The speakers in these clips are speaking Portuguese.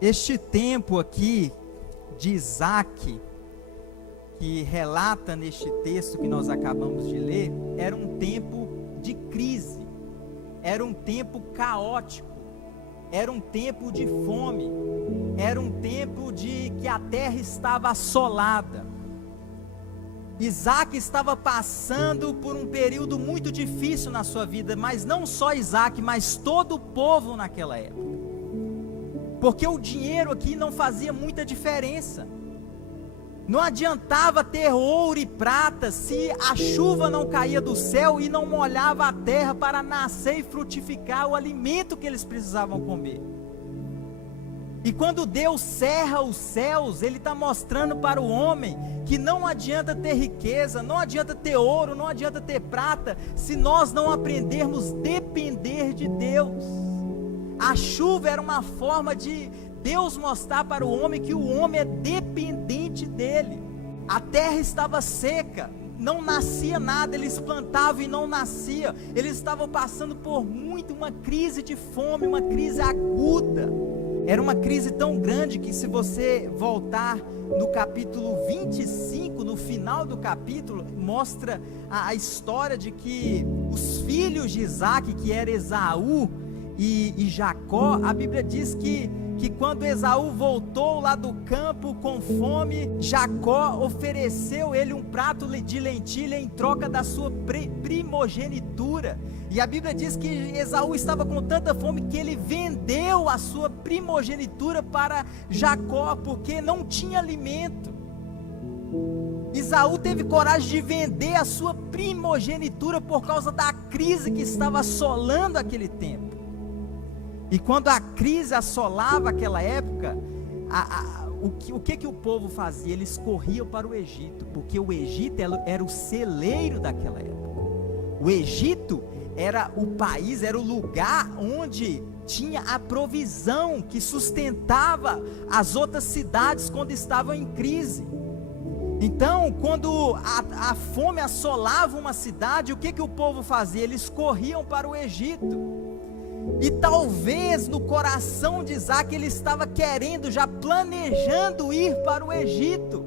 Este tempo aqui de Isaac, que relata neste texto que nós acabamos de ler, era um tempo de crise, era um tempo caótico, era um tempo de fome, era um tempo de que a terra estava assolada. Isaac estava passando por um período muito difícil na sua vida, mas não só Isaac, mas todo o povo naquela época. Porque o dinheiro aqui não fazia muita diferença. Não adiantava ter ouro e prata se a chuva não caía do céu e não molhava a terra para nascer e frutificar o alimento que eles precisavam comer. E quando Deus cerra os céus, Ele está mostrando para o homem que não adianta ter riqueza, não adianta ter ouro, não adianta ter prata, se nós não aprendermos a depender de Deus. A chuva era uma forma de Deus mostrar para o homem que o homem é dependente dele. A terra estava seca, não nascia nada, eles plantavam e não nascia. Eles estavam passando por uma crise de fome, uma crise aguda. Era uma crise tão grande que, se você voltar no capítulo 25, no final do capítulo, mostra a história de que os filhos de Isaac, que era Esaú e Jacó, a Bíblia diz que quando Esaú voltou lá do campo com fome, Jacó ofereceu ele um prato de lentilha em troca da sua primogenitura. E a Bíblia diz que Esaú estava com tanta fome que ele vendeu a sua primogenitura para Jacó, porque não tinha alimento. Esaú teve coragem de vender a sua primogenitura por causa da crise que estava assolando aquele tempo. E quando a crise assolava aquela época, o que o povo fazia? Eles corriam para o Egito, porque o Egito era o celeiro daquela época. O Egito era o país, era o lugar onde tinha a provisão que sustentava as outras cidades quando estavam em crise. Então, quando a fome assolava uma cidade, o que o povo fazia? Eles corriam para o Egito. E talvez no coração de Isaac ele estava querendo, já planejando ir para o Egito.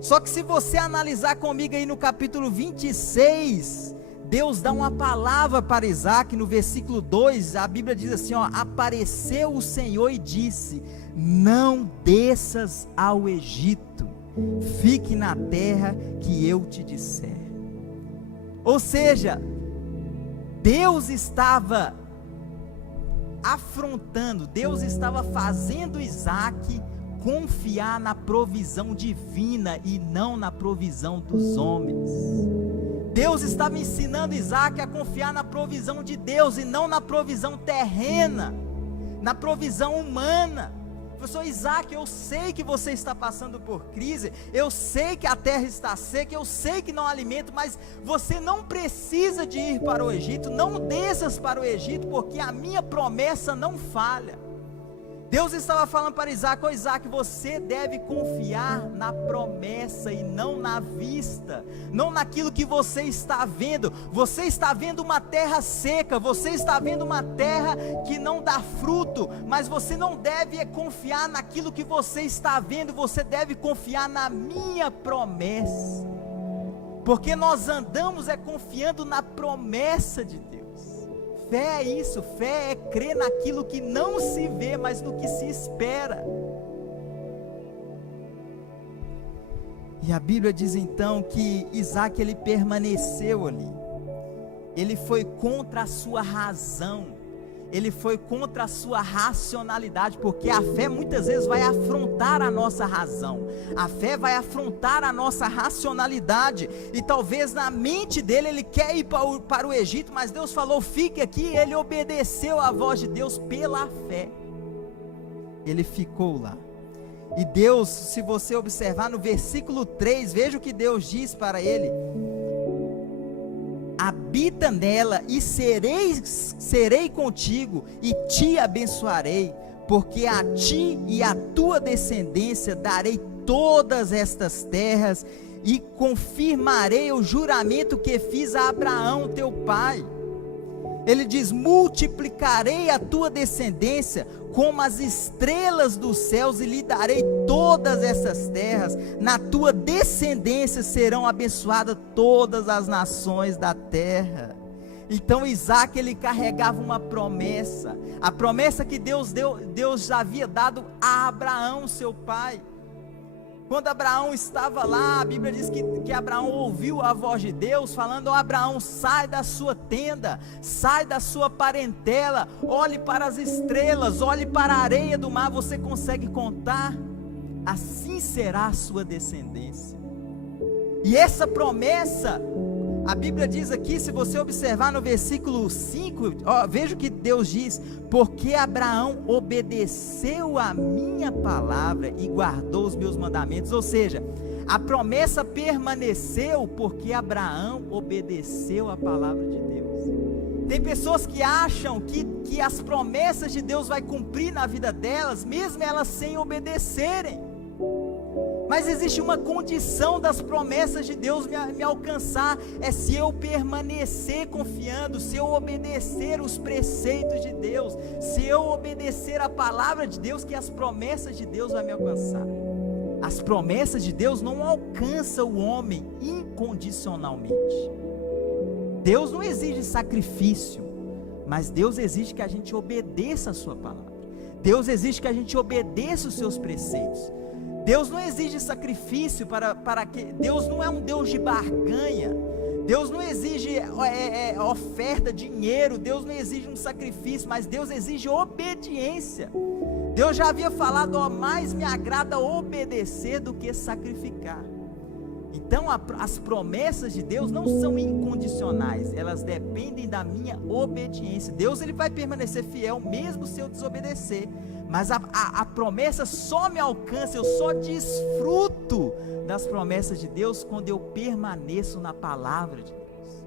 Só que se você analisar comigo aí no capítulo 26, Deus dá uma palavra para Isaac. No versículo 2, a Bíblia diz assim, apareceu o Senhor e disse: não desças ao Egito, fique na terra que eu te disser. Ou seja, Deus estava afrontando, Deus estava fazendo Isaac confiar na provisão divina e não na provisão dos homens. Deus estava ensinando Isaac a confiar na provisão de Deus e não na provisão terrena, na provisão humana. Professor Isaac, eu sei que você está passando por crise, eu sei que a terra está seca, eu sei que não há alimento, mas você não precisa de ir para o Egito, não desças para o Egito, porque a minha promessa não falha. Deus estava falando para Isaac: Isaac, você deve confiar na promessa e não na vista, não naquilo que você está vendo. Você está vendo uma terra seca, você está vendo uma terra que não dá fruto, mas você não deve confiar naquilo que você está vendo, você deve confiar na minha promessa, porque nós andamos confiando na promessa de Deus. Fé é isso, fé é crer naquilo que não se vê, mas no que se espera. E a Bíblia diz então que Isaac, ele permaneceu ali, ele foi contra a sua razão, ele foi contra a sua racionalidade, porque a fé muitas vezes vai afrontar a nossa razão, a fé vai afrontar a nossa racionalidade, e talvez na mente dele ele quer ir para o Egito, mas Deus falou: fique aqui, e ele obedeceu à voz de Deus pela fé, ele ficou lá. E Deus, se você observar no versículo 3, veja o que Deus diz para ele: habita nela e serei contigo e te abençoarei, porque a ti e à tua descendência darei todas estas terras e confirmarei o juramento que fiz a Abraão teu pai. Ele diz: multiplicarei a tua descendência como as estrelas dos céus e lhe darei todas essas terras. Na tua descendência serão abençoadas todas as nações da terra. Então Isaac, ele carregava uma promessa, a promessa que Deus já havia dado a Abraão, seu pai. Quando Abraão estava lá, a Bíblia diz que Abraão ouviu a voz de Deus falando: Abraão, sai da sua tenda, sai da sua parentela, olhe para as estrelas, olhe para a areia do mar, você consegue contar? Assim será a sua descendência. E essa promessa, a Bíblia diz aqui, se você observar no versículo 5, veja o que Deus diz: porque Abraão obedeceu a minha palavra e guardou os meus mandamentos. Ou seja, a promessa permaneceu porque Abraão obedeceu a palavra de Deus. Tem pessoas que acham que as promessas de Deus vai cumprir na vida delas, mesmo elas sem obedecerem. Mas existe uma condição das promessas de Deus me alcançar, é se eu permanecer confiando, se eu obedecer os preceitos de Deus, se eu obedecer a palavra de Deus, que as promessas de Deus vão me alcançar. As promessas de Deus não alcançam o homem incondicionalmente. Deus não exige sacrifício, mas Deus exige que a gente obedeça a sua palavra. Deus exige que a gente obedeça os seus preceitos. Deus não exige sacrifício para que... Deus não é um Deus de barganha. Deus não exige oferta, dinheiro. Deus não exige um sacrifício, mas Deus exige obediência. Deus já havia falado: mais me agrada obedecer do que sacrificar. Então as promessas de Deus não são incondicionais, elas dependem da minha obediência. Deus, ele vai permanecer fiel mesmo se eu desobedecer. Mas a promessa só me alcança, eu só desfruto das promessas de Deus quando eu permaneço na palavra de Deus,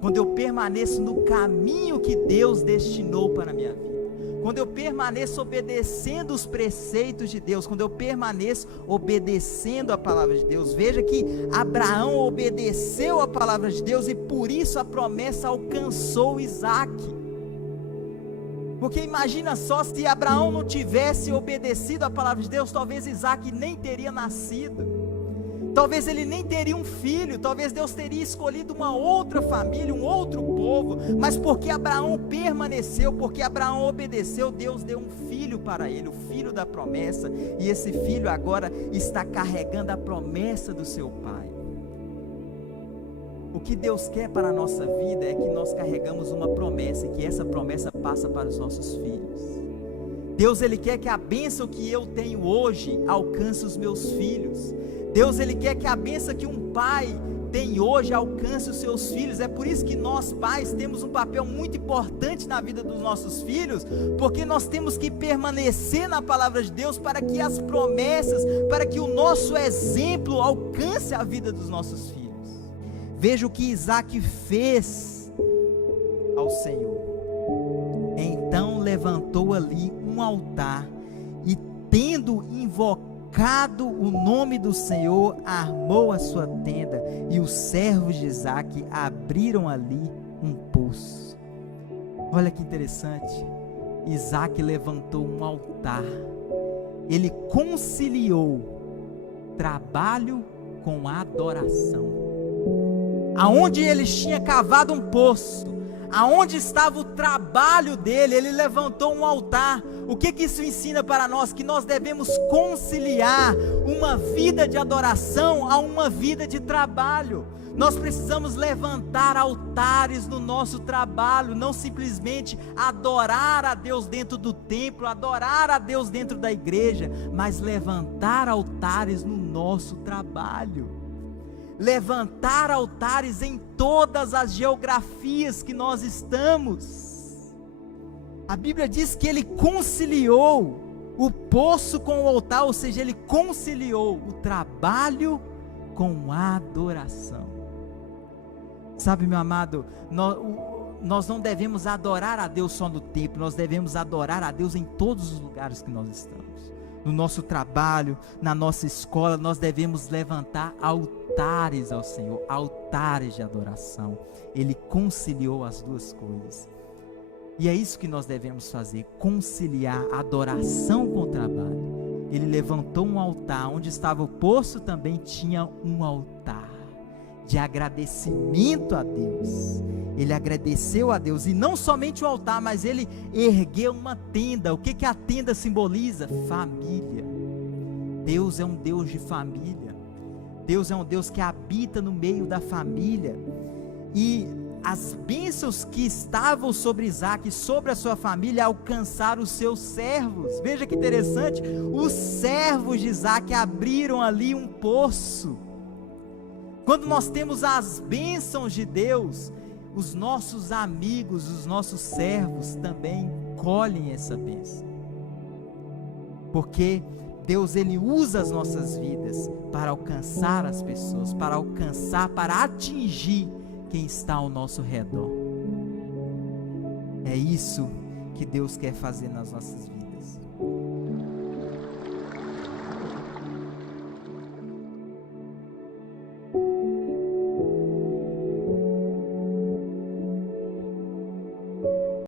quando eu permaneço no caminho que Deus destinou para a minha vida, quando eu permaneço obedecendo os preceitos de Deus, quando eu permaneço obedecendo a palavra de Deus. Veja que Abraão obedeceu a palavra de Deus e por isso a promessa alcançou Isaac. Porque imagina só, se Abraão não tivesse obedecido a palavra de Deus, talvez Isaac nem teria nascido, talvez ele nem teria um filho, talvez Deus teria escolhido uma outra família, um outro povo, mas porque Abraão permaneceu, porque Abraão obedeceu, Deus deu um filho para ele, o filho da promessa, e esse filho agora está carregando a promessa do seu pai. O que Deus quer para a nossa vida é que nós carregamos uma promessa e que essa promessa passa para os nossos filhos. Deus, ele quer que a bênção que eu tenho hoje alcance os meus filhos. Deus, ele quer que a bênção que um pai tem hoje alcance os seus filhos. É por isso que nós pais temos um papel muito importante na vida dos nossos filhos, porque nós temos que permanecer na palavra de Deus para que as promessas, para que o nosso exemplo alcance a vida dos nossos filhos. Veja o que Isaac fez ao Senhor. Então levantou ali um altar e, tendo invocado o nome do Senhor, armou a sua tenda, e os servos de Isaac abriram ali um poço. Olha que interessante. Isaac levantou um altar. Ele conciliou trabalho com adoração. Aonde eles tinham cavado um poço, aonde estava o trabalho dele, ele levantou um altar. O que isso ensina para nós? Que nós devemos conciliar uma vida de adoração a uma vida de trabalho. Nós precisamos levantar altares no nosso trabalho, não simplesmente adorar a Deus dentro do templo, adorar a Deus dentro da igreja, mas levantar altares no nosso trabalho. Levantar altares em todas as geografias que nós estamos. A Bíblia diz que ele conciliou o poço com o altar, ou seja, ele conciliou o trabalho com a adoração. Sabe, meu amado, nós não devemos adorar a Deus só no templo, nós devemos adorar a Deus em todos os lugares que nós estamos. No nosso trabalho, na nossa escola, nós devemos levantar altares ao Senhor, altares de adoração. Ele conciliou as duas coisas. E é isso que nós devemos fazer, conciliar adoração com o trabalho. Ele levantou um altar, onde estava o poço também tinha um altar de agradecimento a Deus. Ele agradeceu a Deus, e não somente o altar, mas ele ergueu uma tenda. O que que a tenda simboliza? Família. Deus é um Deus de família. Deus é um Deus que habita no meio da família. E as bênçãos que estavam sobre Isaque, sobre a sua família, alcançaram os seus servos. Veja que interessante, os servos de Isaque abriram ali um poço. Quando nós temos as bênçãos de Deus, os nossos amigos, os nossos servos também colhem essa bênção. Porque Deus, ele usa as nossas vidas para alcançar as pessoas, para alcançar, para atingir quem está ao nosso redor. É isso que Deus quer fazer nas nossas vidas.